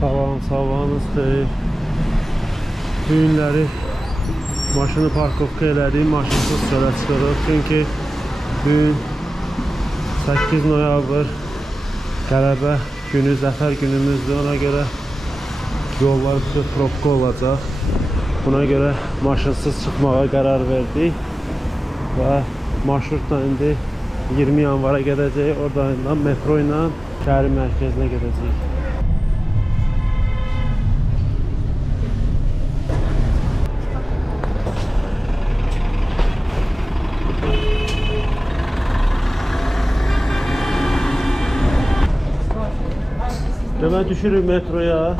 Sabahınız xeyir. Bu günləri maşını parkovka elədik, maşınsız çölə çıxırıq. Çünki bugün 8 noyabr qələbə günü, zəfər günümüzdür. Ona görə yollar bütün probka olacaq. Buna görə maşınsız çıxmağa qərar verdik və marşrutla indi 20 yanvara gedəcəyik. Oradan metro ilə şəhərin mərkəzinə gedəcəyik. Hemen düşürüm metroya.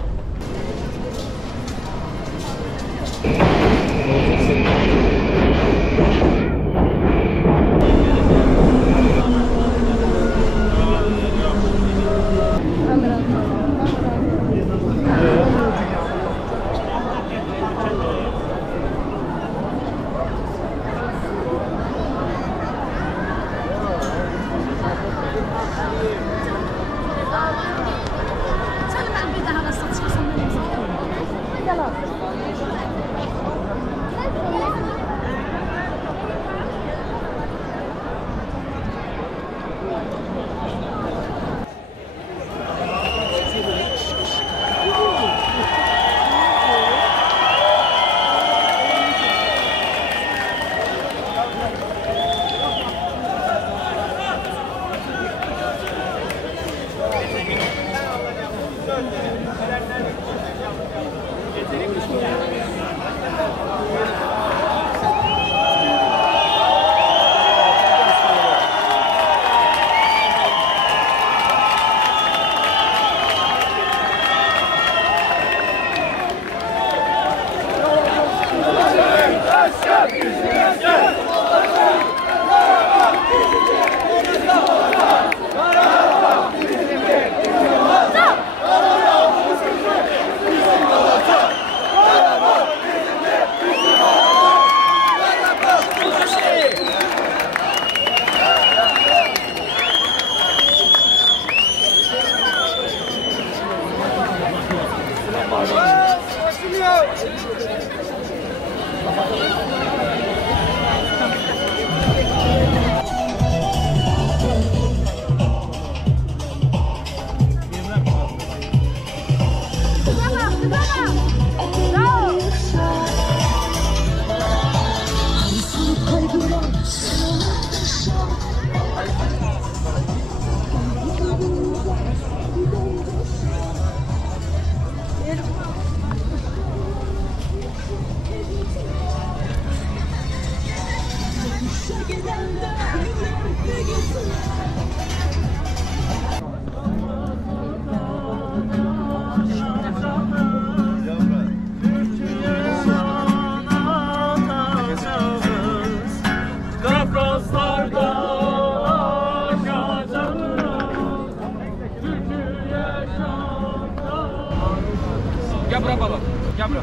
Gel bura balon. Gel bura.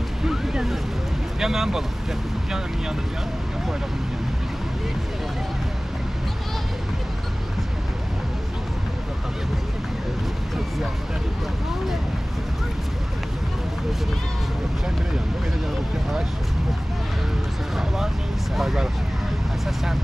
Gel benim balon. Gel emin yanında. Gel bu ayağımın yanında. Sen bile yanında. Beni yanında bir ağaç. Var. Esas sen.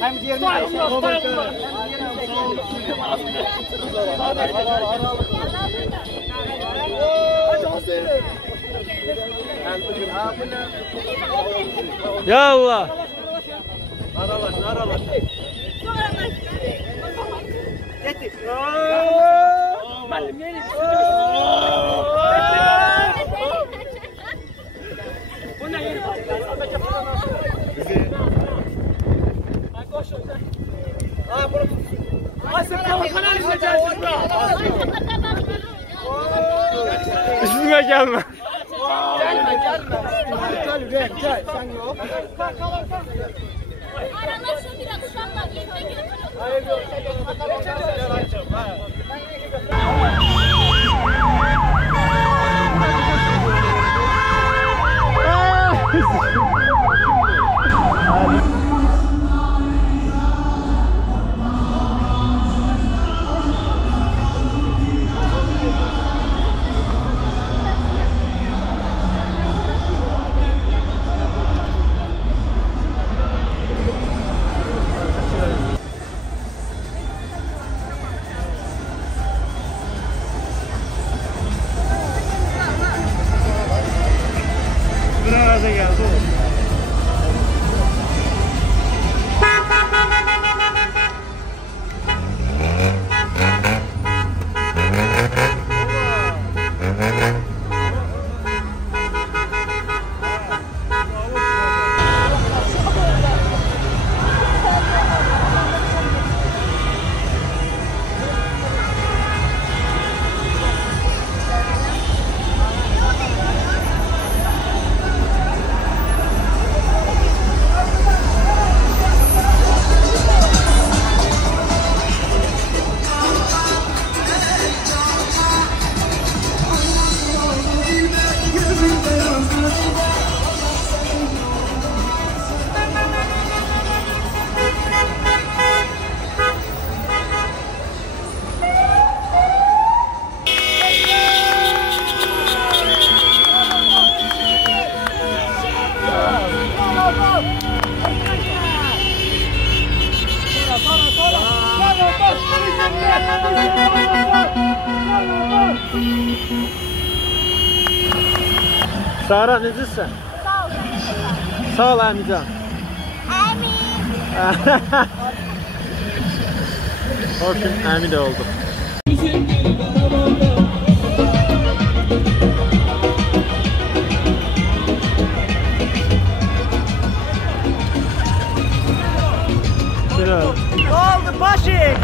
Hem diğerini Ya Allah. Aralaş. getir. Bu ne yeri? Koş. Aa, bunu. Üstüme gelme. Gel. Sen yok. Aralaşın biraz uşaklar. Yerine götürün. Hayır yok. Burada geldi o. Sara necəsən? Sağ ol. Sağ ol Əmican. Əmin. Hoşum Əmi də oldu. Oldu Paşik.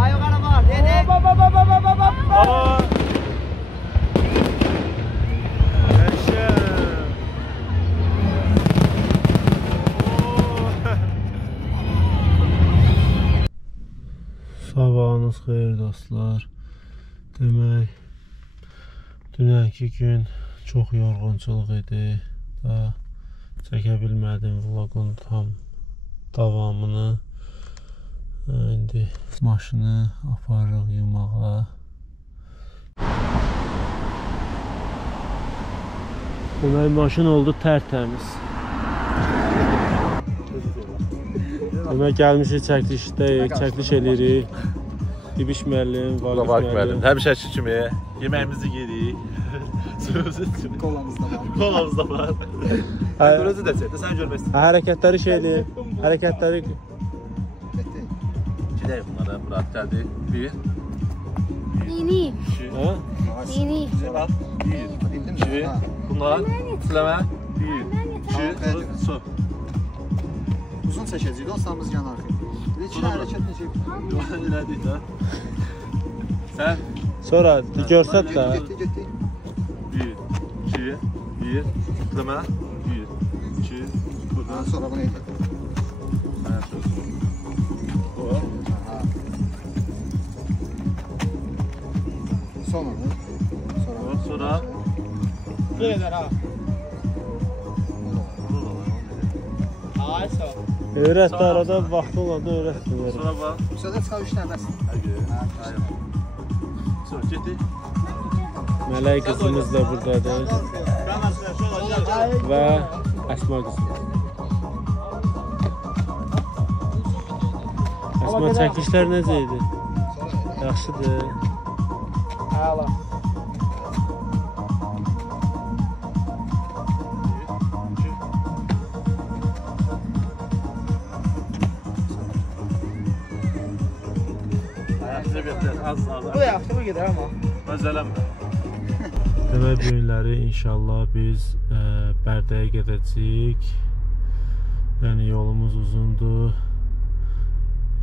Ayo karama, dede. Sabahınız xeyir dostlar. Demək, dünənki gün çox yorğunçuluq idi. Daha çəkə bilmədim vlogun tam davamını. İndi maşını aparırıq yumağa. Demək, maşın oldu tərtəmiz. Demək, gəlmişik çəkilişdəyik, çəkiliş edirik. İbiş müəllim, Vaqif müəllim. Həmişəki kimi yeməyimizi yedik. Sözü kimi. Kolamız da var. Özü də çəkdi, sən görmək istəyirsən. Hərəkətləri şeyləyim, hərəkətləri... Gidəyik bunlara, Murat gəldi. Bir. Yeni. Hə? Yeni. Bax, bir, iki. Bunlar, siləmə. Bir, iki, su. Uzun çəkəcək, dostlarımız yanar. Bir iki hərəkət necə? Elədik də. Sən? Sonra görsət də. Getdi. Bir, iki, bir. Siləmə. Bir, iki, buradan. Sonra bunu edək. Sən söz. O. Sonra. Gelir ha. Ay sağ ol. Öyrət də arada vaxtı olanda öyrət də. Sonra bax. Bu sədə çıxar 3 dənəsin. Sonra getdik. Mələk qızımız da buradadır. Və Əsma qızımız. Osman çəkilişlər necə idi? Yaxşıdır. Hala. Bu da yaxşı, bu gedər amma. Məzələm. Demək bu günləri inşallah biz Bərdəyə gedəcəyik. Yəni yolumuz uzundur.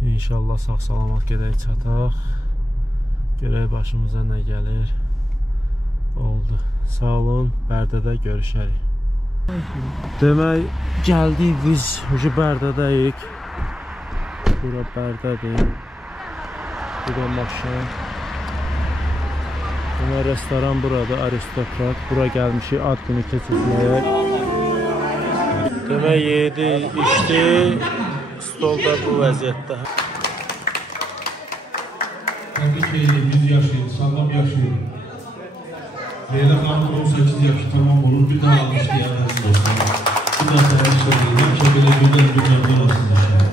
İnşallah sağ-salamat gedək çataq. Görək başımıza nə gəlir. Oldu. Sağ olun. Bərdədə görüşərik. Demək gəldik biz Bərdədəyik. Bura Bərdədir. Bura maşın. Demək restoran burada, aristokrat. Bura gəlmişik ad günü keçirməyə. Demək yedi, içdi. Stolda bu vəziyyətdə. Təbii ki, biz yaşayın, sağlam yaşayın. Leyla xanım 18 yaşı tamam olur, bir daha almışlayan həsil olsun. Bir daha səhər söyləyirəm ki, belə gözəl günlərdə olasın inşallah.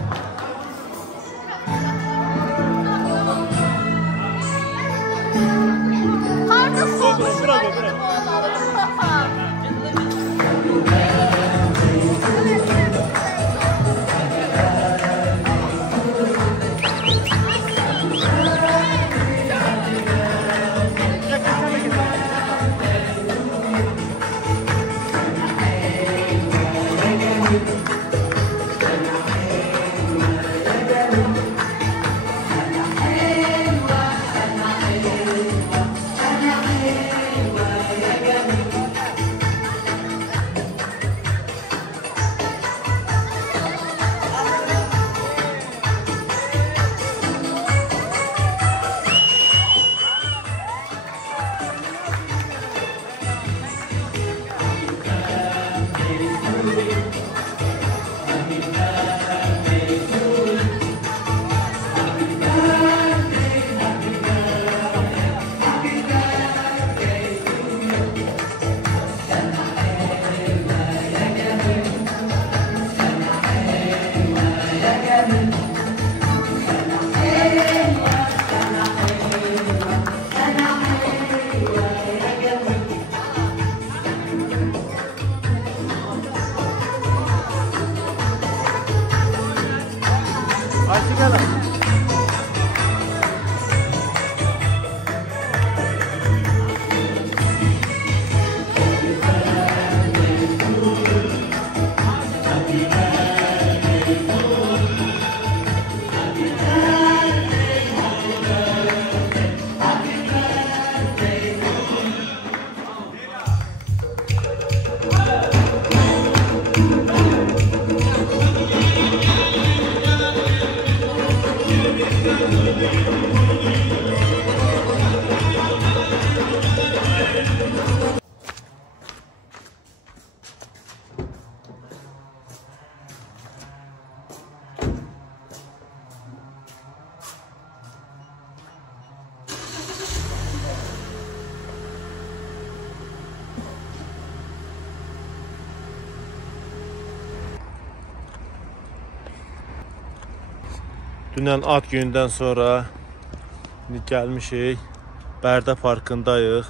Dünən ad günündən sonra gəlmişik. Bərdə parkındayıq.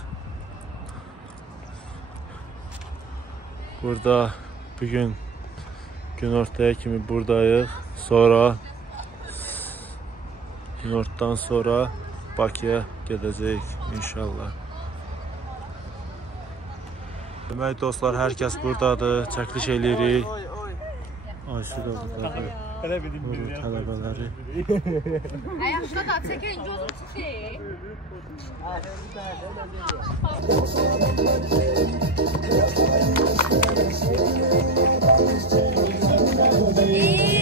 Burada bugün günortaya kimi buradayıq. Sonra günortadan sonra Bakıya gedəcəyik inşallah. Demək dostlar, hər kəs buradadır. Çəkiliş eləyirik. Ayşə də buradadır. Tələbələri. Ayaqda da çəkin, gözüm çiçək.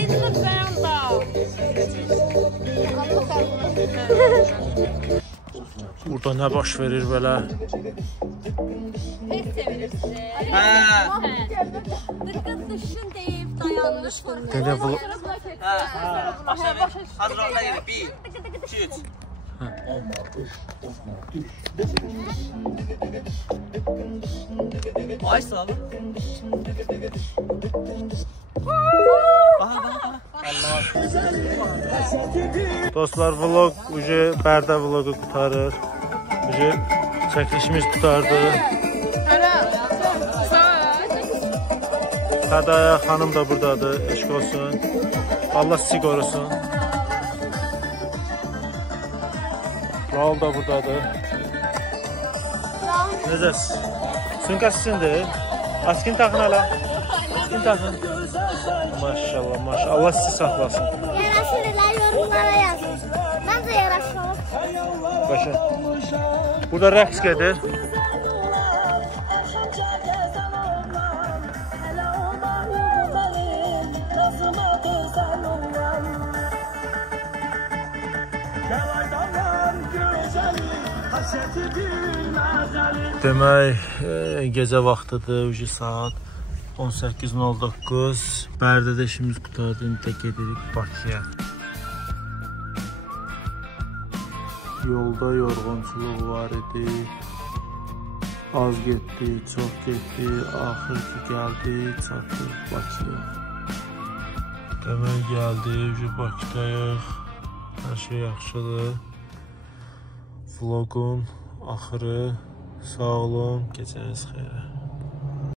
Dur ben da. Burada nə baş verir belə? Pes çevirirsiniz. Dıqqız dışın deyib dayanmış. Belə bu... Hazırlıqla yeri 1, 2, 3. Ay sağ olun. Aha. Allah. Dostlar, vlog Bərdə vlogu qutarır. Çəkilişimiz qutardı. Hədaya xanım da buradadır. Eşq olsun. Allah sizi qorusun. Raul da buradadır. Necəsiz? Sünka sizindir. Askin taxın hala. Askin taxın. Maşallah, maşallah. Allah sizi saxlasın. Yaraşırlar, yorumlara yazın. Məncə yaraşır. Başa. Burada rəqs gedir. Demək, gecə vaxtıdır, saat 18:09. Bərdədə işimiz qutardı, indi də gedirik Bakıya. Yolda yorğunçuluq var idi. Az getdi, çox getdi, axır ki gəldi, çatdıq Bakıya. Demək gəldik, Bakıdayıq. Hər şey yaxşıdır. Vlogun axırı. Sağ olun, gecəniz xeyrə.